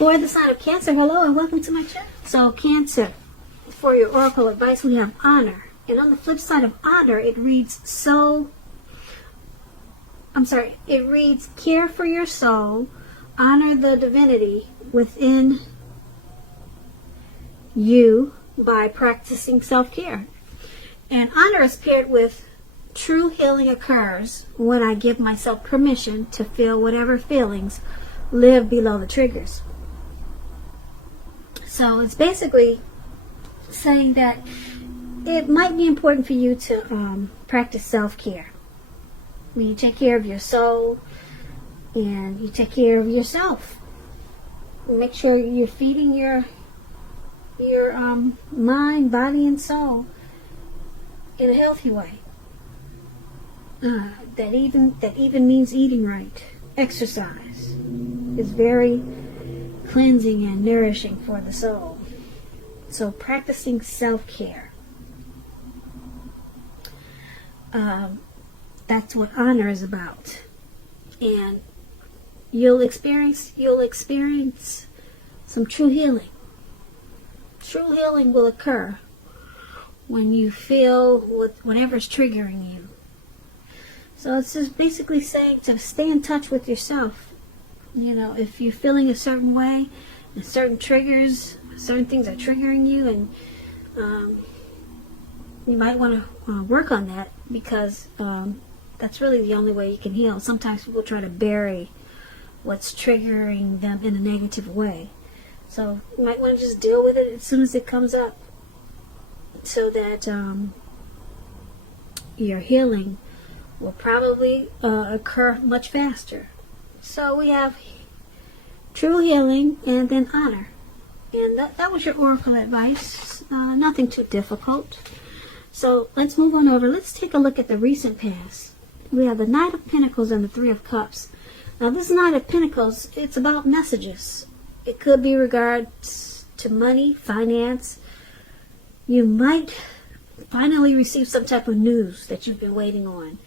For the sign of Cancer, hello and welcome to my channel. So Cancer, for your oracle advice, we have honor. And on the flip side of honor, it reads it reads care for your soul, honor the divinity within you by practicing self-care. And honor is paired with true healing occurs when I give myself permission to feel whatever feelings live below the triggers. So it's basically saying that it might be important for you to practice self-care. When you take care of your soul and you take care of yourself. Make sure you're feeding your mind, body, and soul in a healthy way. That even means eating right. Exercise is very cleansing and nourishing for the soul. So practicing self-care. That's what honor is about. And you'll experience some true healing. True healing will occur when you feel with whatever's triggering you. So it's just basically saying to stay in touch with yourself. You know, if you're feeling a certain way, and certain triggers, certain things are triggering you, and you might want to work on that, because that's really the only way you can heal. Sometimes people try to bury what's triggering them in a negative way. So you might want to just deal with it as soon as it comes up, so that your healing will probably occur much faster. So we have true healing and then honor. And that was your oracle advice. Nothing too difficult. So let's move on over. Let's take a look at the recent past. We have the Knight of Pentacles and the Three of Cups. Now this Knight of Pentacles, it's about messages. It could be regards to money, finance. You might finally receive some type of news that you've been waiting on.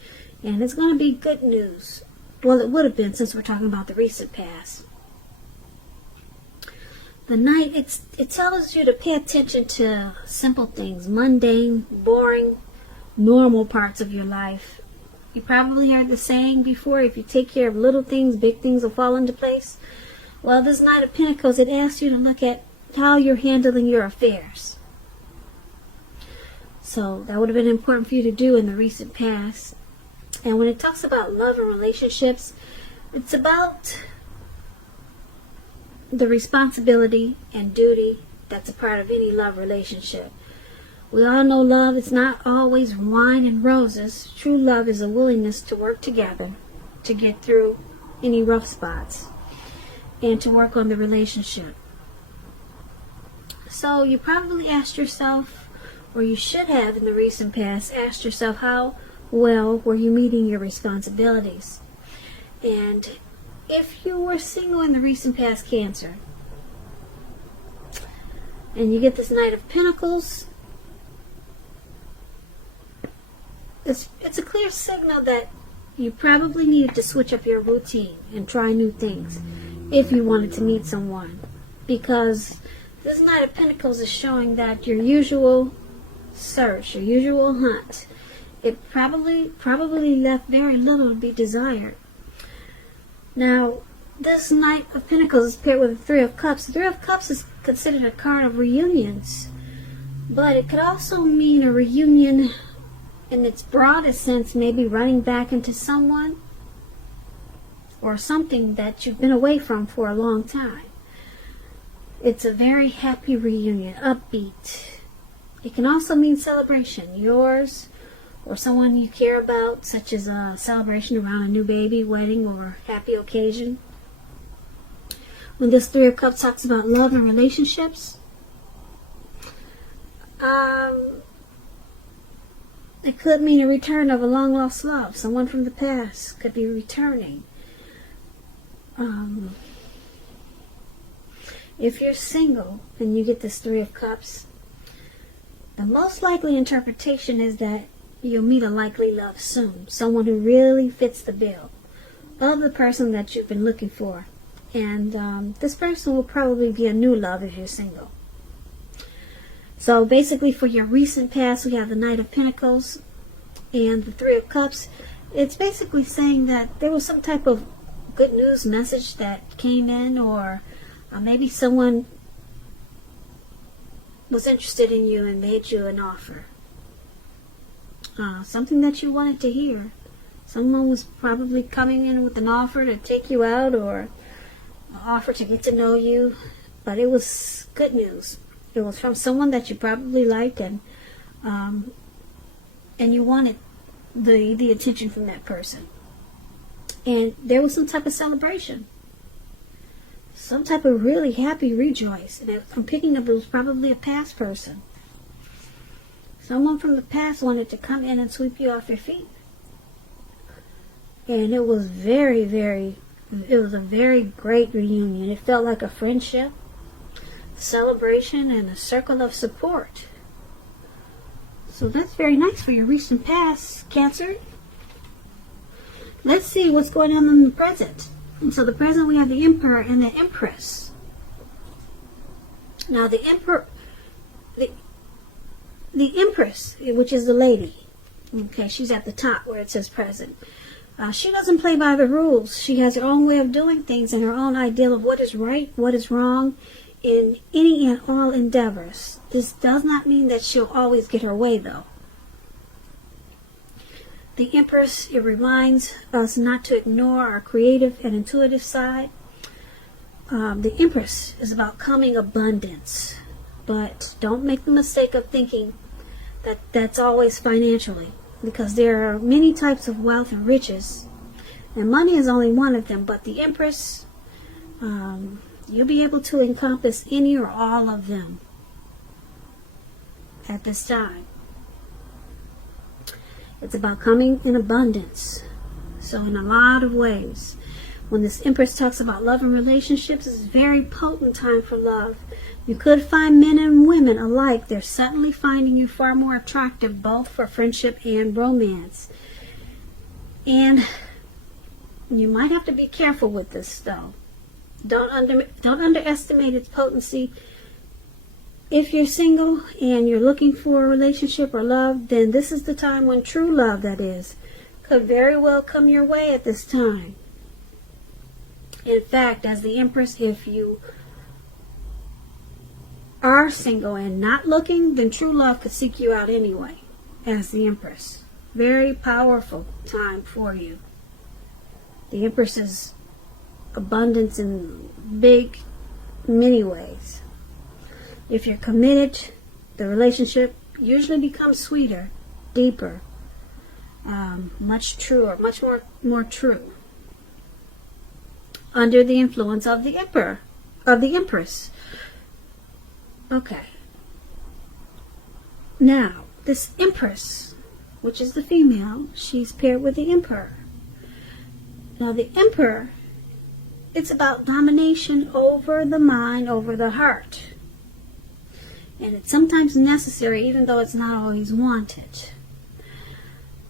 And it's going to be good news. Well, it would have been, since we're talking about the recent past. The Knight, it tells you to pay attention to simple things, mundane, boring, normal parts of your life. You probably heard the saying before, if you take care of little things, big things will fall into place. Well, this Knight of Pentacles, it asks you to look at how you're handling your affairs. So that would have been important for you to do in the recent past. And when it talks about love and relationships, it's about the responsibility and duty that's a part of any love relationship. We all know love is not always wine and roses. True love is a willingness to work together to get through any rough spots and to work on the relationship. So you probably asked yourself, or you should have in the recent past, asked yourself, how well were you meeting your responsibilities? And if you were single in the recent past, Cancer, and you get this Knight of Pentacles, it's a clear signal that you probably needed to switch up your routine and try new things if you wanted to meet someone. Because this Knight of Pentacles is showing that your usual search, your usual hunt, it probably left very little to be desired. Now, this Knight of Pentacles is paired with the Three of Cups. The Three of Cups is considered a card of reunions, but it could also mean a reunion in its broadest sense, maybe running back into someone or something that you've been away from for a long time. It's a very happy reunion, upbeat. It can also mean celebration, yours or someone you care about, such as a celebration around a new baby, wedding, or happy occasion. When this Three of Cups talks about love and relationships, it could mean a return of a long-lost love. Someone from the past could be returning. If you're single and you get this Three of Cups, the most likely interpretation is that you'll meet a likely love soon. Someone who really fits the bill of the person that you've been looking for And this person will probably be a new love if you're single. So basically for your recent past, we have the Knight of Pentacles and the Three of Cups. It's basically saying that there was some type of good news message that came in, or maybe someone was interested in you and made you an offer. Something that you wanted to hear. Someone was probably coming in with an offer to take you out, or an offer to get to know you, but it was good news. It was from someone that you probably liked, and you wanted the attention from that person. And there was some type of celebration, some type of really happy rejoice. And I'm picking up it was probably a past person. Someone from the past wanted to come in and sweep you off your feet. And it was it was a very great reunion. It felt like a friendship, celebration, and a circle of support. So that's very nice for your recent past, Cancer. Let's see what's going on in the present. And so the present, we have the Emperor and the Empress. Now the Empress, which is the lady, okay, she's at the top where it says present. She doesn't play by the rules. She has her own way of doing things and her own ideal of what is right, what is wrong in any and all endeavors. This does not mean that she'll always get her way, though. The Empress, it reminds us not to ignore our creative and intuitive side. The Empress is about coming abundance, but don't make the mistake of thinking that that's always financially, because there are many types of wealth and riches, and money is only one of them. But the Empress, you'll be able to encompass any or all of them at this time. It's about coming in abundance. So in a lot of ways, when this Empress talks about love and relationships, it's a very potent time for love. You could find men and women alike. They're suddenly finding you far more attractive, both for friendship and romance. And you might have to be careful with this, though. Don't underestimate its potency. If you're single and you're looking for a relationship or love, then this is the time when true love, that is, could very well come your way at this time. In fact, as the Empress, if you are single and not looking, then true love could seek you out anyway, as the Empress. Very powerful time for you. The Empress is abundance in many ways. If you're committed, the relationship usually becomes sweeter, deeper, much truer, much more true. Under the influence of the Empress. Okay. Now, this Empress, which is the female, she's paired with the Emperor. Now, the Emperor, it's about domination over the mind, over the heart. And it's sometimes necessary, even though it's not always wanted.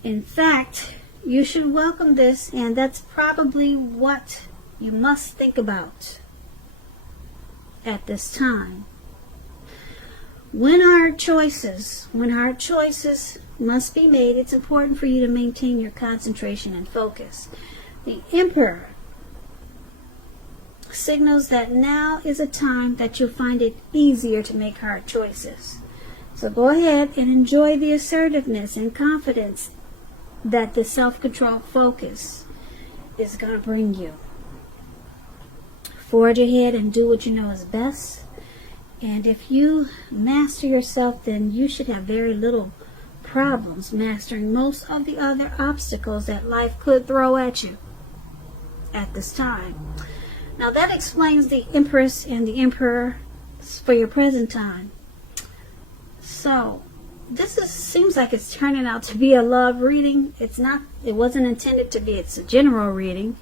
In fact, you should welcome this, and that's probably what you must think about at this time. When hard choices must be made, it's important for you to maintain your concentration and focus. The Emperor signals that now is a time that you'll find it easier to make hard choices. So go ahead and enjoy the assertiveness and confidence that the self-controlled focus is going to bring you. Forge ahead and do what you know is best. And if you master yourself, then you should have very little problems mastering most of the other obstacles that life could throw at you at this time. Now that explains the Empress and the Emperor for your present time. So this seems like it's turning out to be a love reading. It's not. It wasn't intended to be. It's a general reading.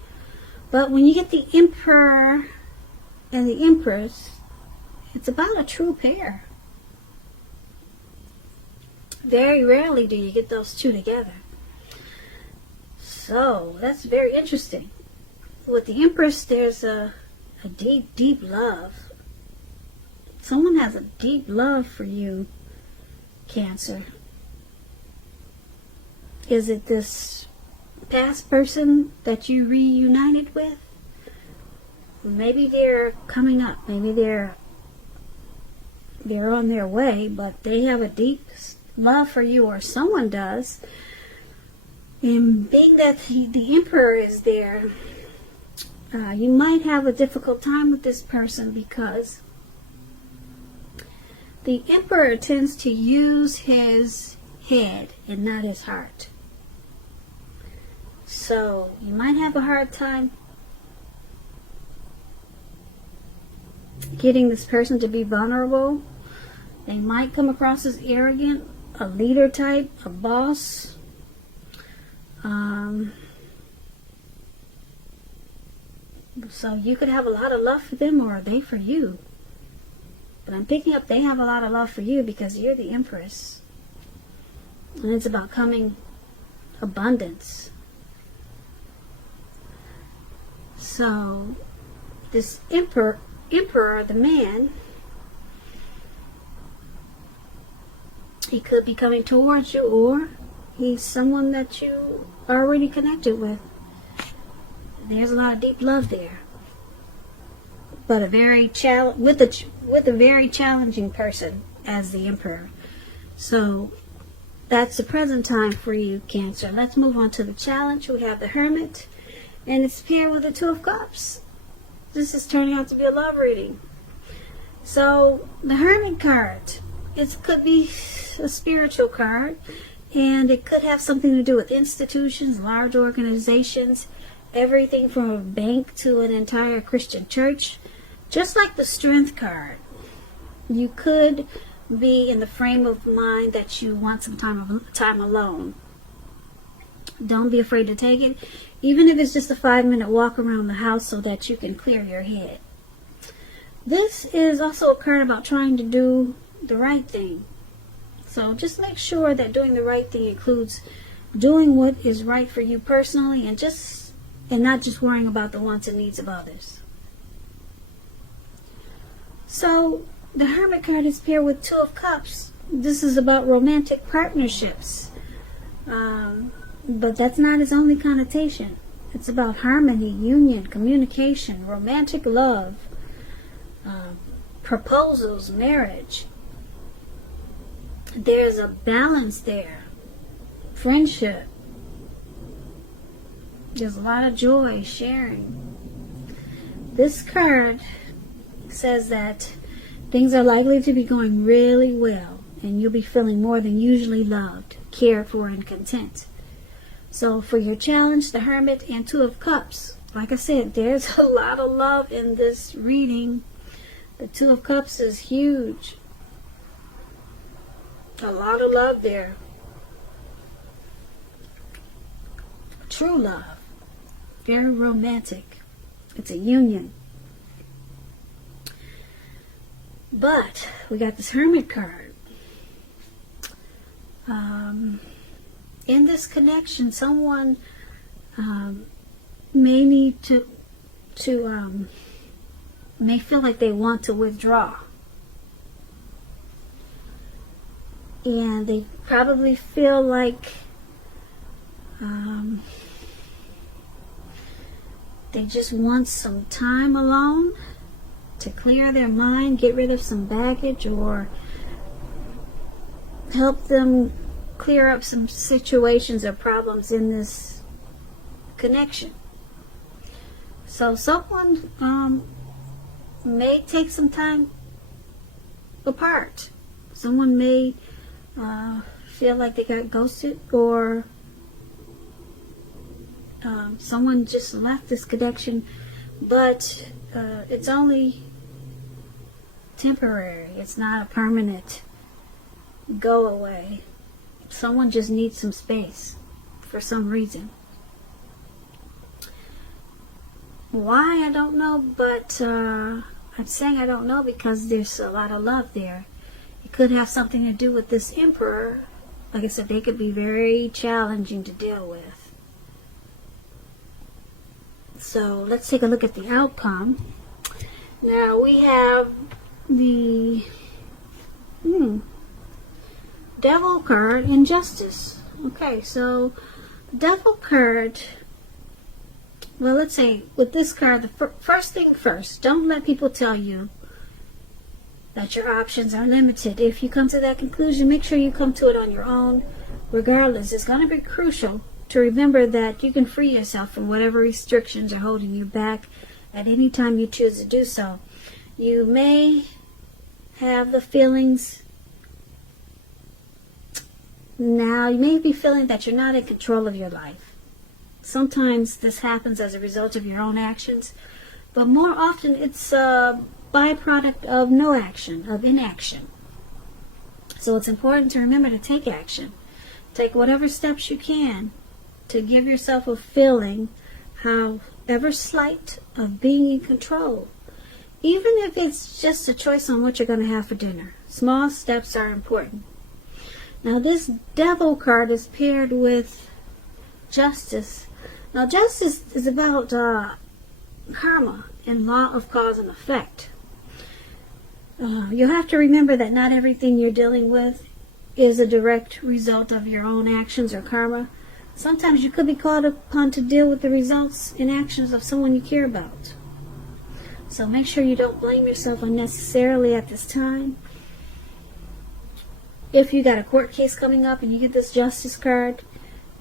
But when you get the Emperor and the Empress, it's about a true pair. Very rarely do you get those two together. So that's very interesting. With the Empress, there's a a deep, deep love. Someone has a deep love for you, Cancer. Is it this past person that you reunited with? Maybe they're coming up. Maybe they're on their way, but they have a deep love for you, or someone does. And being that the Emperor is there, you might have a difficult time with this person because the Emperor tends to use his head and not his heart. So you might have a hard time getting this person to be vulnerable. They might come across as arrogant, a leader type, a boss. So you could have a lot of love for them, or they for you. But I'm picking up they have a lot of love for you because you're the Empress. And it's about coming abundance. So this Emperor, the man, he could be coming towards you, or he's someone that you are already connected with. There's a lot of deep love there, but with a very challenging person as the Emperor. So that's the present time for you, Cancer. Let's move on to the challenge. We have the Hermit, and it's paired with the Two of Cups. This is turning out to be a love reading. So the Hermit card, it could be a spiritual card, and it could have something to do with institutions, large organizations, everything from a bank to an entire Christian church. Just like the Strength card, you could be in the frame of mind that you want some time alone. Don't be afraid to take it, even if it's just a 5-minute walk around the house so that you can clear your head. This is also a card about trying to do the right thing. So just make sure that doing the right thing includes doing what is right for you personally, and not just worrying about the wants and needs of others. So the Hermit card is paired with Two of Cups. This is about romantic partnerships. But that's not its only connotation. It's about harmony, union, communication, romantic love, proposals, marriage. There's a balance there. Friendship. There's a lot of joy, sharing. This card says that things are likely to be going really well, and you'll be feeling more than usually loved, cared for, and content. So for your challenge, the Hermit and Two of Cups, like I said, there's a lot of love in this reading. The Two of Cups is huge. A lot of love there. True love. Very romantic. It's a union. But we got this Hermit card. In this connection, someone may need may feel like they want to withdraw. And they probably feel like they just want some time alone to clear their mind, get rid of some baggage, or help them clear up some situations or problems in this connection. So someone may take some time apart. Someone may feel like they got ghosted, or someone just left this connection, but it's only temporary. It's not a permanent go away. Someone just needs some space for some reason. Why, I don't know, but I'm saying I don't know because there's a lot of love there. It could have something to do with this Emperor. Like I said, they could be very challenging to deal with. So let's take a look at the outcome. Now we have the Devil card and Justice. Okay, so Devil card, well, let's say with this card, the first thing first, don't let people tell you that your options are limited. If you come to that conclusion, make sure you come to it on your own. Regardless, it's going to be crucial to remember that you can free yourself from whatever restrictions are holding you back at any time you choose to do so. You may have the feelings now, you may be feeling that you're not in control of your life. Sometimes this happens as a result of your own actions, but more often it's a byproduct of no action, of inaction. So it's important to remember to take action. Take whatever steps you can to give yourself a feeling, however slight, of being in control. Even if it's just a choice on what you're going to have for dinner. Small steps are important. Now this Devil card is paired with Justice. Now Justice is about karma and law of cause and effect. You have to remember that not everything you're dealing with is a direct result of your own actions or karma. Sometimes you could be called upon to deal with the results and actions of someone you care about. So make sure you don't blame yourself unnecessarily at this time. If you got a court case coming up and you get this Justice card,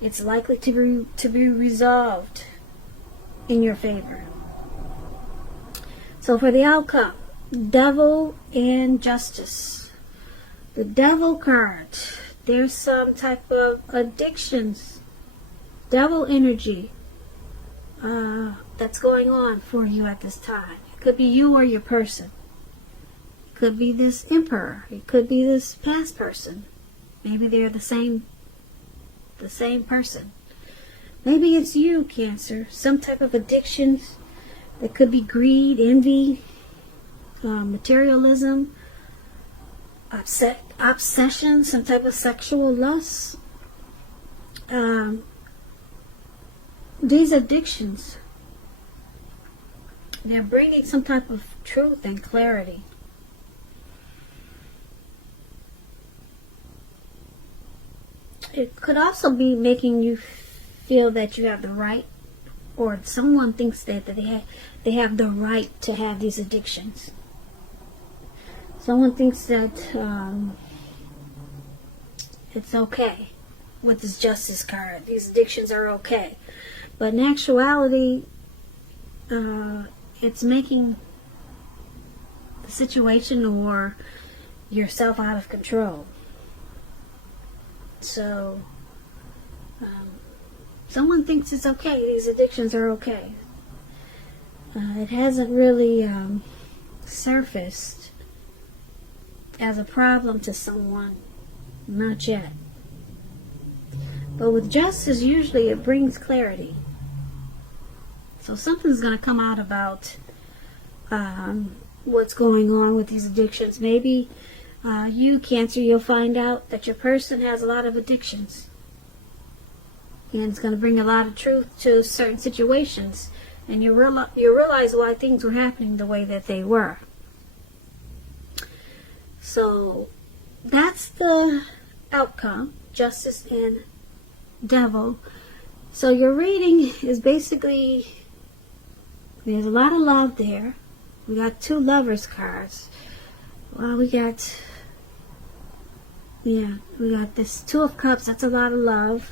it's likely to be resolved in your favor. So for the outcome, Devil and Justice. The Devil card, there's some type of addictions, devil energy that's going on for you at this time. It could be you or your person. It could be this Emperor. It could be this past person. Maybe they're the same person. Maybe it's you, Cancer. Some type of addictions. It could be greed, envy, materialism, obsession, some type of sexual lust. These addictions, they're bringing some type of truth and clarity. It could also be making you feel that you have the right, or someone thinks that they have the right to have these addictions. Someone thinks that it's okay with this Justice card. These addictions are okay. But in actuality, it's making the situation or yourself out of control. So, someone thinks it's okay. These addictions are okay. It hasn't really surfaced as a problem to someone. Not yet. But with Justice, usually it brings clarity. So something's going to come out about what's going on with these addictions. Maybe you, Cancer, you'll find out that your person has a lot of addictions. And it's going to bring a lot of truth to certain situations. And you realize why things were happening the way that they were. So that's the outcome, Justice and Devil. So your reading is basically, there's a lot of love there. We got two Lovers cards. Well, we got this Two of Cups. That's a lot of love.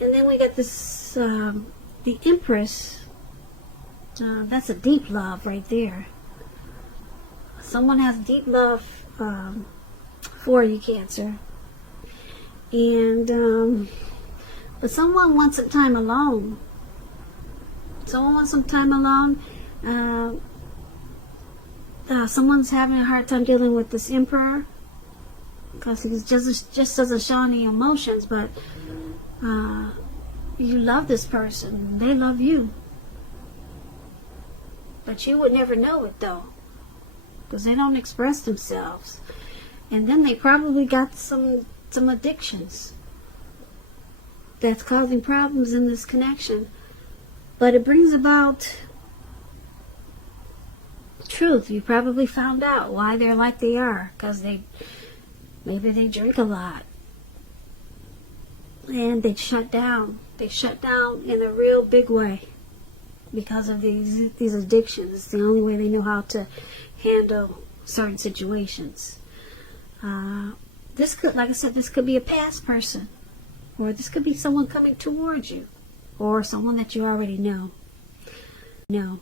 And then we got this, the Empress. That's a deep love right there. Someone has deep love for you, Cancer. And, but someone wants some time alone. Someone's having a hard time dealing with this Emperor. Because he just doesn't show any emotions, but you love this person. They love you. But you would never know it, though. Because they don't express themselves. And then they probably got some addictions that's causing problems in this connection. But it brings about truth. You probably found out why they're like they are, because maybe they drink a lot, and they shut down. They shut down in a real big way because of these addictions. It's the only way they know how to handle certain situations. This could, like I said, this could be a past person, or this could be someone coming towards you, or someone that you already know. No.